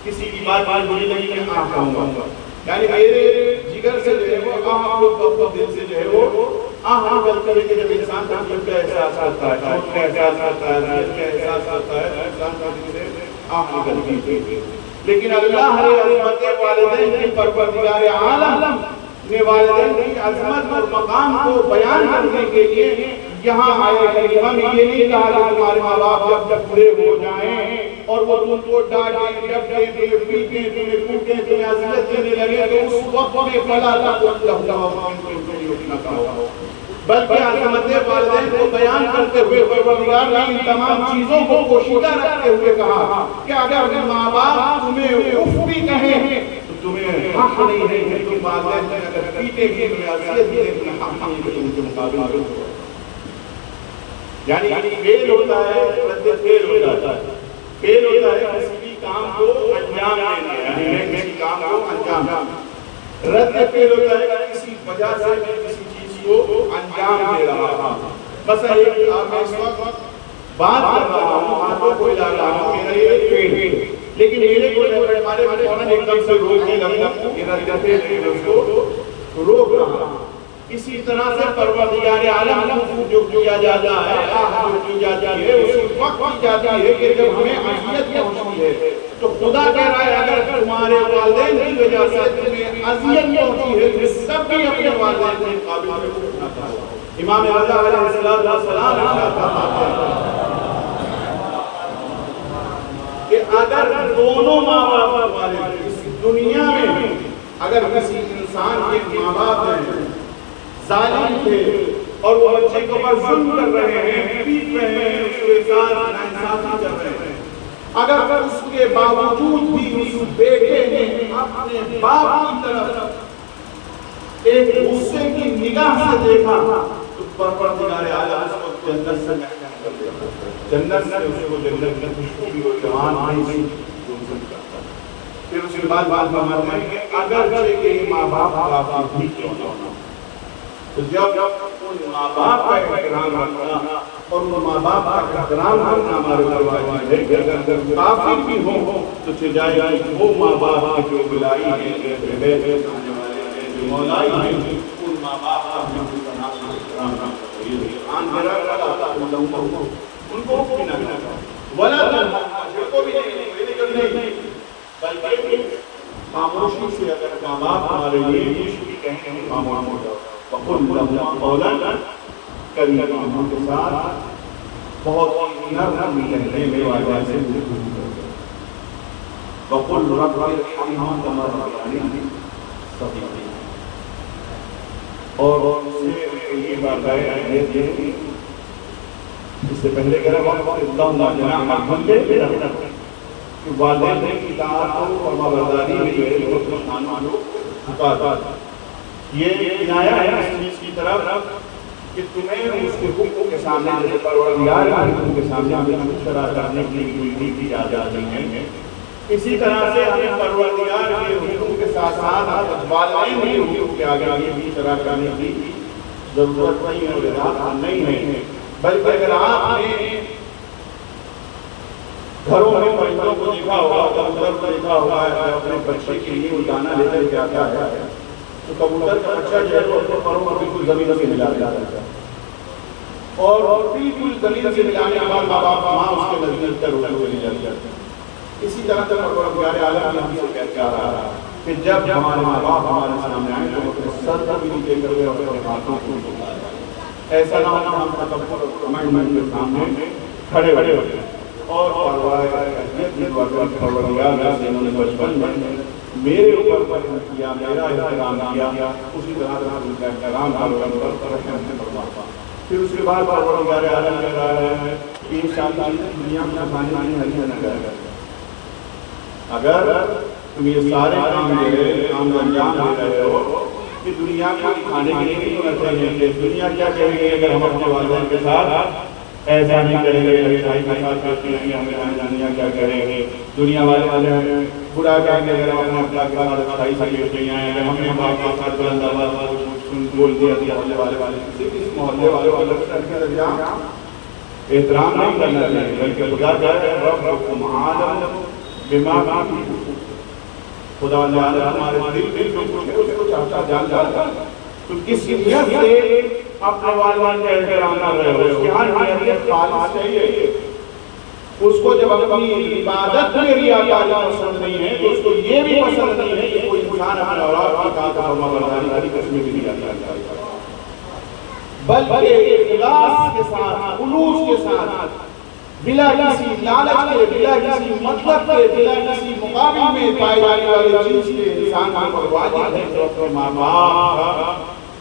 کسی کی بات بری لگی میں آہ کہوں گا، یعنی میرے جگر سے جو ہے وہ آہ کو دل سے جو ہے وہ آہ نکلتا ہے کہ جب انسان تکلیف کا احساس کرتا ہے، چوٹ کا احساس کرتا ہے، اذیت کا احساس کرتا ہے، انسان کا دل سے آہ نکلتی ہے۔ لیکن اللہ عظمت والدین کی پروردگار عالم نے والدین کی عظمت اور مقام کو بیان کرنے کے لیے یہاں آئے کریمہ میں یہ نہیں کہا کہ تمہارے ماں باپ جب بڑے ہو جائیں اور وہ تم کو ڈانٹیں، ڈپٹیں، تمہیں پیٹیں، تمہیں کوٹیں، تمہیں اذیت دینے لگے تو اس وقت میں فلا تقل لہما نہ کہو، بلکہ عظمت والدین کو بیان کرتے ہوئے پروردگار نے ان تمام چیزوں کو پوشیدہ رکھتے ہوئے کہا کہ اگر ماں باپ تمہیں اف بھی کہیں تو تمہیں حق نہیں ہے کہ تم والدین میں اگر پیٹے گی تمہیں اذیت دے تمہیں حق نہیں کہ تم ان کے مقابل کرو، یعنی فیل ہوتا ہے، رد فیل ہوتا ہے، فیل ہوتا ہے کسی بھی کام کو انجام دینا، یعنی میں کسی کام کو انجام، رد فیل ہوتا ہے کسی وجہ سے میں کسی چیز کو انجام دے رہا ہوں، بس ایک میں اس وقت بات کر رہا ہوں، ہاتھوں کو ہلا رہا ہوں، میرا یہ فیل، لیکن میرے کو ہمارے فوراً ایک دم سے روکنے لگا کہ رد فیل ہے اس کو روک رہا ہوں۔ اسی طرح سے پروردگار عالم کو جو کیا جاتا ہے، آہ جو جاتی ہے، اسی وقت کی جاتی ہے کہ جب ہمیں اذیت پہنچتی ہے، تو خدا کہہ رہا ہے اگر تمہارے والدین کی وجہ سے تمہیں اذیت پہنچی ہے تو سب بھی اپنے والدین کے قابل رکھنا چاہیے۔ امام رضا علیہ السلام فرماتے ہیں کہ اگر دونوں ماں باپ والے اس دنیا میں اگر کسی انسان کے ماں باپ ہیں ظالم تھے اور وہ بچے کو پر ظلم کر رہے ہیں، پیٹ رہے ہیں، اس کے ساتھ ناانصافی کر رہے ہیں، اگر اس کے باوجود بھی اس بیٹے نے اپنے باپ کی طرف ایک غصے کی نگاہ سے دیکھا تو پروردگار عالم اس کو جنت سے محروم کر دیا، جنت سے اس کو جنت میں خوشبو بھی ہو جہان نہیں کرتا۔ پھر اس کے بعد فرماتے ہیں کہ اگر کہ ماں باپ کا بھی کیوں نہ ہونا، تو جب ان ماں باپ کا احترام رکھنا اور ان ماں باپ کا احترام کرنا ہمارے واجب ہے کہ اگر کافر بھی ہوں تو چاہے وہ ماں باپ کی جو بلائی ہے، جو بیت آنے والے ہیں، جو مولائی ہیں، ان ماں باپ کا بھی احترام رکھنا چاہیے۔ آن میرا ان کو بھی نہ کرنا ولا جن کو بھی نہیں بلکہ خاموشی سے اگر ماں باپ ہمارے لیے کچھ بھی کہیں خاموش ہو جاؤ، وقل لهما قولا کریما، ان کے ساتھ بہت نرم لہجے میں والدین سے گفتگو کرو، وقل رب ارحمهما كما ربياني صغيرا۔ اور یہ بات ہے اس سے پہلے کہہ رہا ہوں کہ والدین کی اطاعت اور فرمانبرداری میں جو ہے بہت مسلمان لوگ جھکا تھا۔ یہ عنایت ہے اس چیز کی طرف کہ تمہیں اس کے حکم کے سامنے جیسے پروردگار کے حکم کے سامنے ہمیں شرع کرنے کی کوئی بھی اجازت نہیں ہے، اسی طرح سے ہمیں پروردگار کے حکم کے ساتھ ساتھ والدین کے حکم کے آگے بھی شرع کرنے کی ضرورت نہیں ہے اور اجازت نہیں ہے۔ بلکہ اگر آپ نے گھروں میں پرندوں کو دیکھا ہوگا، کبوتر کو دیکھا ہوگا، اپنے بچے کے لیے وہ دانا لے کر کے آتا ہے تو کبوتر کا بچہ جو ہے وہ اپنے پروں کو بالکل زمین سے ملا دیتا ہے، اور بالکل زمین سے ملانے کے بعد ماں باپ ماں اس کے نزدیک کر اٹھ کے لے جاتی ہے۔ اسی طرح سے پروردگار عالم ہم سے کہہ کے آ رہا ہے کہ جب ہمارے ماں باپ ہمارے سامنے آئے تو اپنے سر کو بھی نیچے کر کے اپنے ہاتھوں کو اٹھائے، ایسا نہ ہو کہ ہم تکبر اور کمنڈ کے سامنے کھڑے ہوئے اور پروردگار سے انہوں نے بچپن میں میرے اوپر رحم کیا، میرا احترام کیا، اسی طرح سے ان کا احترام فرما۔ پھر اس کے بعد پروردگار عالم کہہ رہا ہے کہ انشاءاللہ دنیا میں کھانے کی نہ کرے، اگر تم یہ سارے کام انجام دے رہے ہو کہ دنیا کو کھانے کے لیے نہیں ہونا چاہیے، دنیا کیا کہیں گے اگر ہم اپنے والدین کے ساتھ ایسا نہیں کریں گے، بھائی کے ساتھ کرتے ہیں ہمیں دنیا کیا کہیں گے، دنیا والے برا کہیں گے اگر ہم اپنے اپنا کے ساتھ اچھائی سے کرتے ہیں، اگر ہم نے باپ کے ساتھ بلند آواز بول دیا محلے والے محلے والوں کا احترام نہیں کرنا چاہیے، بلکہ خدا کہتا ہے ربکم اعلم بما فی خدا ہمارے دل جو کچھ ہے اس کو چاہتا جان جاتا، تو کس نیت سے اپنے والدین کا احترام کر رہے ہو، اس کی ہر نیت خالص چاہیے۔ اس کو جب اپنی عبادت میں ریاکاری پسند نہیں ہے تو اس کو یہ بھی پسند نہیں ہے کہ کوئی انسان اپنے اولاد کی اطاعت و فرمانبرداری کی قسمیں بھی ریاکاری کرے، بلکہ اخلاص کے ساتھ، خلوص کے ساتھ، بلا کسی لالچ کے، بلا کسی مطلب کے، بلا کسی مقابل میں پائے جانے والے چیز کے انسان پر واجب ہے کہ اپنے ماں باپ کا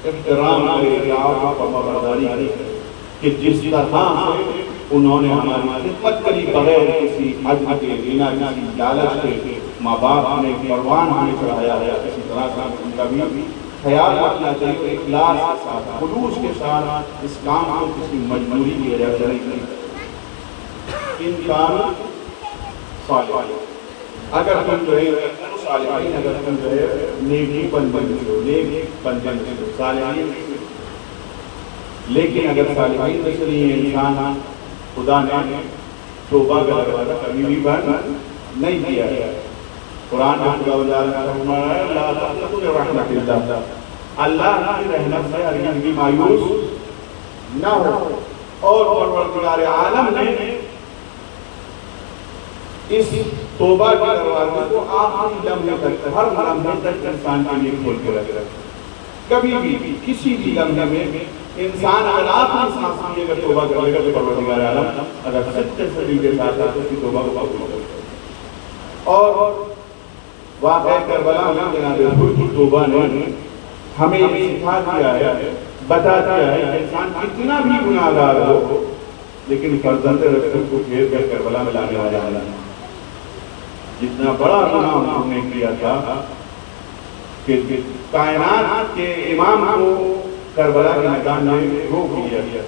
احترام کرے، اطاعت و فرمانبرداری کرے، کہ جس طرح سے انہوں نے ہماری خدمت کری بغیر کسی عجز کے، بنا کسی لالچ کے، ماں باپ نے پروان ہمیں چڑھایا ہے، اسی طرح سے ان کا بھی خیال رکھنا چاہیے، اخلاص کے ساتھ، خلوص کے ساتھ، اس کام کو کسی مجبوری کی وجہ سے نہیں کریں۔ انسان صالح، اگر تم جو ہے صالحین، اگر تم جو ہے نیکی پن بنتے ہو، نیک پن بنتے ہو صالحین، لیکن اگر صالحین میں سے نہیں ہے انسان، خدا نے توبہ کا دروازہ کبھی بھی بند نہیں کیا ہے۔ قرآن میں خدا وجال کا فرمان ہے لا تقنطوا من رحمت اللہ، اللہ کی رحمت سے ہرگز بھی مایوس نہ ہو۔ اور پروردگار عالم نے اس توبہ کے دروازے کو آخری لمحے تک، ہر لمحے تک انسان کے لیے کھول کے رکھا ہے۔ کبھی بھی کسی بھی لمحے میں انسان اگر آخری سانس لیے اگر توبہ کرے گا تو پروردگار عالم اگر سچے صدیق کے ساتھ اس کی توبہ کو قبول کرے گا۔ اور واقعہ کربلا میں جناب حضور کی توبہ نے ہمیں یہ سکھا دیا ہے، بتا دیا ہے کہ انسان کتنا بھی گناہگار ہو لیکن فرزند رسول کو گھیر کر کربلا میں لانے والا ہے۔ جتنا بڑا گناہ انہوں نے کیا تھا کہ کائنات کے امام کو کربلا کے میدان میں روک لیا گیا،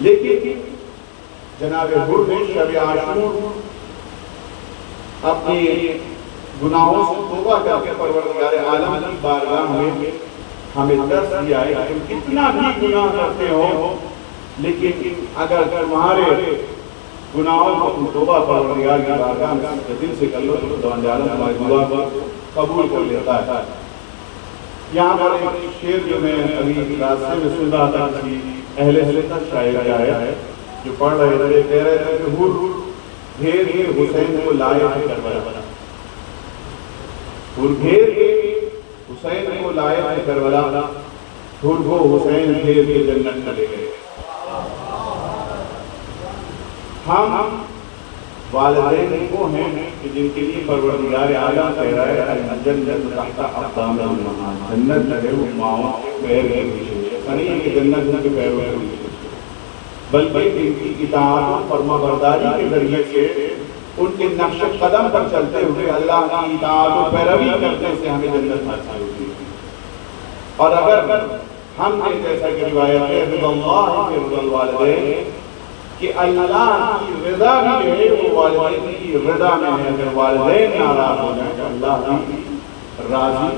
لیکن جناب حضور نے شب عاشور اپنی گناہوں سے توبہ کر کے پروردگار عالم کی بارگاہ میں ہمیں درس دیا ہے کہ تم کتنا بھی گناہ کرتے ہو لیکن اگر تمہارے گناہوں کو تم توبہ پروردگار کی بارگاہ میں دل سے کر لو تو خداوند عالم تمہاری دعا کو قبول کر لیتا ہے۔ یہاں پر ایک شعر جو میں ابھی راستے میں سن رہا تھا کہ اہل سنت شاعر آیا ہے جو پڑھ رہے تھے، کہہ رہے تھے کہ حور گھیر کے حسین کو لائے تھے کربلا، پھر گھیر کے حسین کو لائے تھے کربلا، پھر وہ حسین گھیر کے جنت چلے گئے۔ ہم والدین وہ ہیں کہ جن کے لیے پروردگار عالم کہہ رہا ہے الجنت تحت اقدام الامہات، جنت جو ہے وہ ماؤں کے پیر کے نیچے ہے۔ ایسا نہیں ہے کہ جنت ان کے پیروں کے نیچے، بلکہ ان کی اطاعت و فرما برداری کے ذریعے سے ان کے نقش قدم پر چلتے ہوئے اللہ کی اطاعت و پیروی کرنے سے ہمیں جنت حاصل ہوتی ہے۔ اور اگر ہم نے جیسا کہ روایت ہے رضا اللہ کے رضا الوالدین، کہ اللہ کی رضا بھی جو ہے وہ والدین کی رضا میں ہے، اگر والدین ناراض ہو جائیں تو اللہ بھی راضی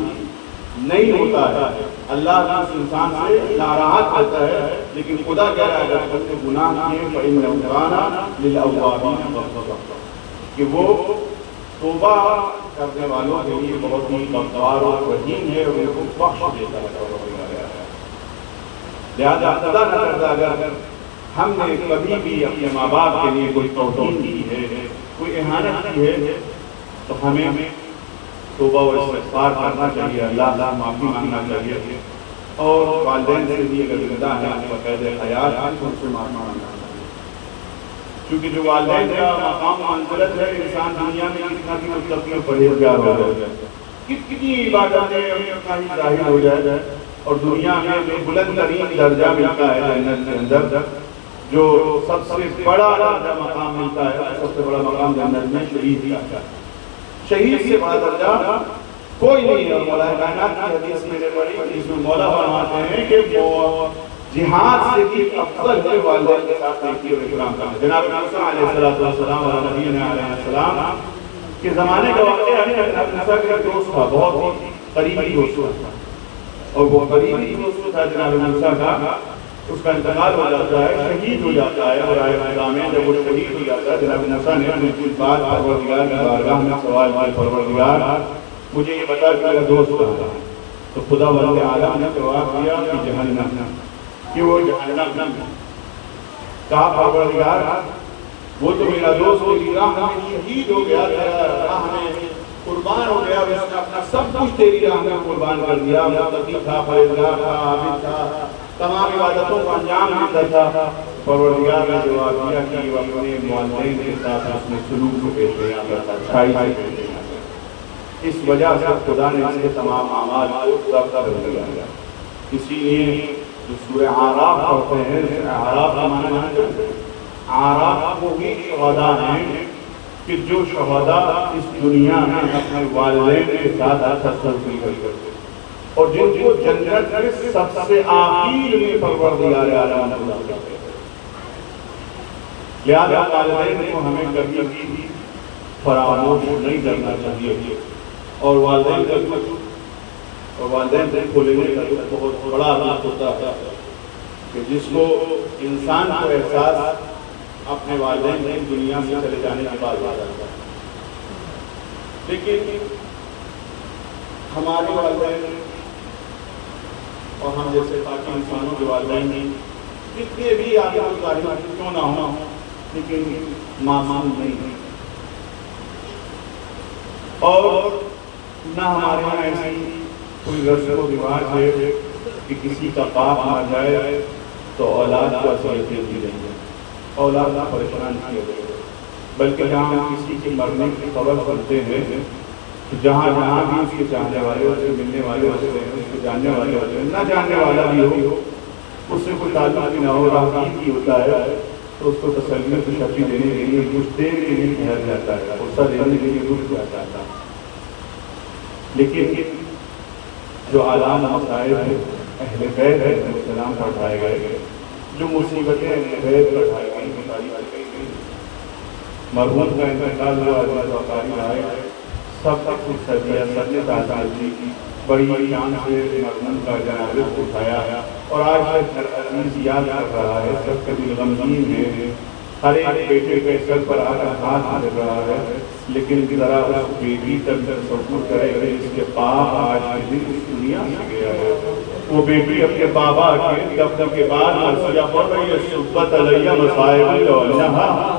نہیں ہوتا ہے، اللہ اس انسان سے ناراض ہوتا ہے۔ لیکن خدا کہہ رہا ہے اگر تم نے گناہ کیے فَإِنَّهُ كَانَ لِلْأَوَّابِينَ غَفُورًا، کہ وہ توبہ کرنے والوں کے لیے بہت ہی غفار و رحیم ہے اور ان کو بخش دیتا ہے۔ لہذا خدا نہ کرتا اگر ہم نے کبھی بھی اپنے ماں باپ کے لیے کوئی توہین کی ہے، کوئی اہانت کی ہے، تو ہمیں توبہ و استغفار کرنا چاہیے، اللہ معافی مانگنا چاہیے، اور والدین سے بھی اگر زندہ ہے بقید حیات ان سے معافی مانگنا چاہیے، کیونکہ جو والدین کا مقام منزلت ہے انسان دنیا میں کتنا بھی متقی و پرہیزگار ہو جائے، کتنی عبادتیں اتنا ہی ظاہر ہو جائے، اور دنیا میں جو بلند ترین درجہ ملتا ہے جنت کے اندر، جو سب سے بڑا درجہ مقام ملتا ہے، سب سے بڑا مقام جنت میں شہید کا ہے۔ شہید سے بڑا درجہ کوئی نہیں ہے۔ مولا کائنات کی حدیث میں نے پڑھی جس میں مولا فرماتے ہیں کہ وہ جہاد سے بھی افضل ہے والدین کے ساتھ نیکی اور اکرام کرنا۔ جناب موسیٰ علیہ السلام اور نبینا علیہ السلام کے زمانے کا واقعہ ہے، جناب موسیٰ کا دوست تھا، بہت ہی قریبی دوست تھا، اور وہ قریبی دوست تھا جناب موسیٰ کا، اس کا انتقال ہو جاتا ہے، شہید ہو جاتا ہے، اور آئے خدا میں جب وہ شہید ہو جاتا ہے جناب موسیٰ نے اپنی کچھ بات پروردگار کی بارگاہ میں سوال کیا، پروردگار مجھے یہ بتا کہ میرا دوست کہاں ہے؟ تو خدا وند عالم نے جواب دیا کہ جہنم، کہ وہ جہنم میں۔ کہا پروردگار وہ تو میرا دوست تیری راہ میں شہید ہو گیا، راہ میں قربان ہو گیا، اور اس نے اپنا سب کچھ تیری راہ میں قربان کر دیا، متقی تھا، پرہیزگار تھا، عابد تھا، تمام عبادتوں کو انجام دیتا تھا۔ پروردگار نے جواب دیا کہ وہ اپنے والدین کے ساتھ اس میں سلوک کو پیش کیا تھا، اچھائی سے پیش کیا تھا، اس وجہ سے خدا نے اس کے تمام اعمال کو ضبط کر دیا۔ اسی لیے جو سورہ اعراف پڑھتے ہیں، اعراف کا معنی جانتے ہیں؟ اعراف وہی شہداء ہیں کہ جو شہداء اس دنیا میں اپنے والدین کے ساتھ اچھا سلوک کرتے ہیں، اور جن کو جنت کے سب سے آخر میں پروردگار عالم نے داخل کیا۔ لہذا والدین کو ہمیں کبھی بھی فراموش نہیں کرنا چاہیے، اور والدین کو لینے کا بہت بڑا بات ہوتا ہے کہ جس کو انسان کو احساس اپنے والدین کی دنیا سے چلے جانے کے بعد آ جاتا ہے، لیکن ہمارے والدین اور ہم جیسے باقی انسانوں کے والدین کتنے بھی آگے کیوں نہ ہو، لیکن معصوم نہیں ہے، اور نہ ہمارے یہاں ایسی کوئی رسم و رواج ہے کہ کسی کا باپ مر جائے تو اولاد کو وصیتیں دی جائیں، اولاد نہ پریشان کیا جائے، بلکہ جہاں ہم کسی کے مرنے کی خبر سنتے ہیں تو جہاں بھی اس کے چاہنے والے ہوتے ہیں، ملنے والے ہوتے ہیں، اس کے جاننے والے ہوتے ہیں، نہ جاننے والا بھی ہو، اس سے کوئی تعلق بھی نہ ہو، راہگیر بھی ہوتا ہے، تو اس کو تسلی و خوشی دینے کے لیے کچھ دیر کے لیے ٹھہر جاتا ہے، غصہ دینے کے لیے رک جاتا ہے، لیکن جو اعلیٰ مسائل ہیں اہل بیت علیہ السلام پر اٹھائے گئے، جو مصیبتیں اہل بیت پر اٹھائی گئی، مرحوم کا انتقال ہوا، جو اقاری آئے سب کچھ کر دیا، سب نے تعداد کی بڑی شان سے مرحوم کا جنازہ اٹھایا، اور آج تک عزیز یاد کر رہا ہے، سب کا دل غمگین ہے، ہر ایک بیٹے کے سر پر آ کر ہاتھ مار رہا ہے، لیکن ذرا اس بیٹی تک تصور کرے کہ اس کے باپ آج کے دن اس دنیا سے گیا ہے، وہ بیٹی اپنے بابا کے دفن کے بعد مرثیہ پڑھ رہی ہے، صبت علیہ مصائب الجہاں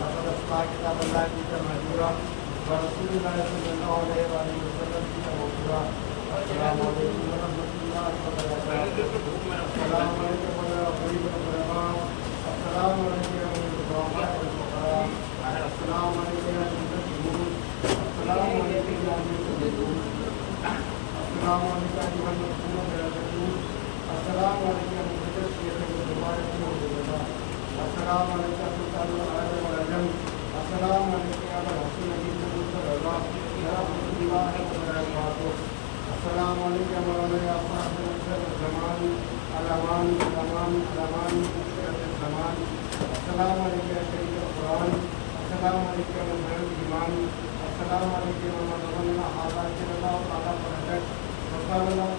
لقد أصبح كتاب الله فيك مهجورا ورسول الله صلى الله عليه وآله وسلم فيك موجورا. السلام عليكم ورحمة الله وبركاته. السلام عليكم ورحمة الله وبركاته. السلام عليكم ورحمة الله وبركاته. السلام عليكم يا سيدنا الشهود. السلام عليكم يا أمير المؤمنين. السلام عليكم أيها المسلمون والمسلمون. السلام عليكم يا مقدس شيخ المبارك والجزاء. السلام عليكم سلطان العالم والعجم. السلام عليكم يا ابا الحسن نجيب المرسل الله ورحمة الله وبركاته. السلام عليكم يا مولانا يا صاحب المرسل الزمان الامان الامان الامان مشكلة الزمان. السلام عليكم يا شريف القرآن. السلام عليكم يا مظهر الإيمان. السلام عليكم يا من رزقنا هذا كل الله تعالى فرجك وصلى الله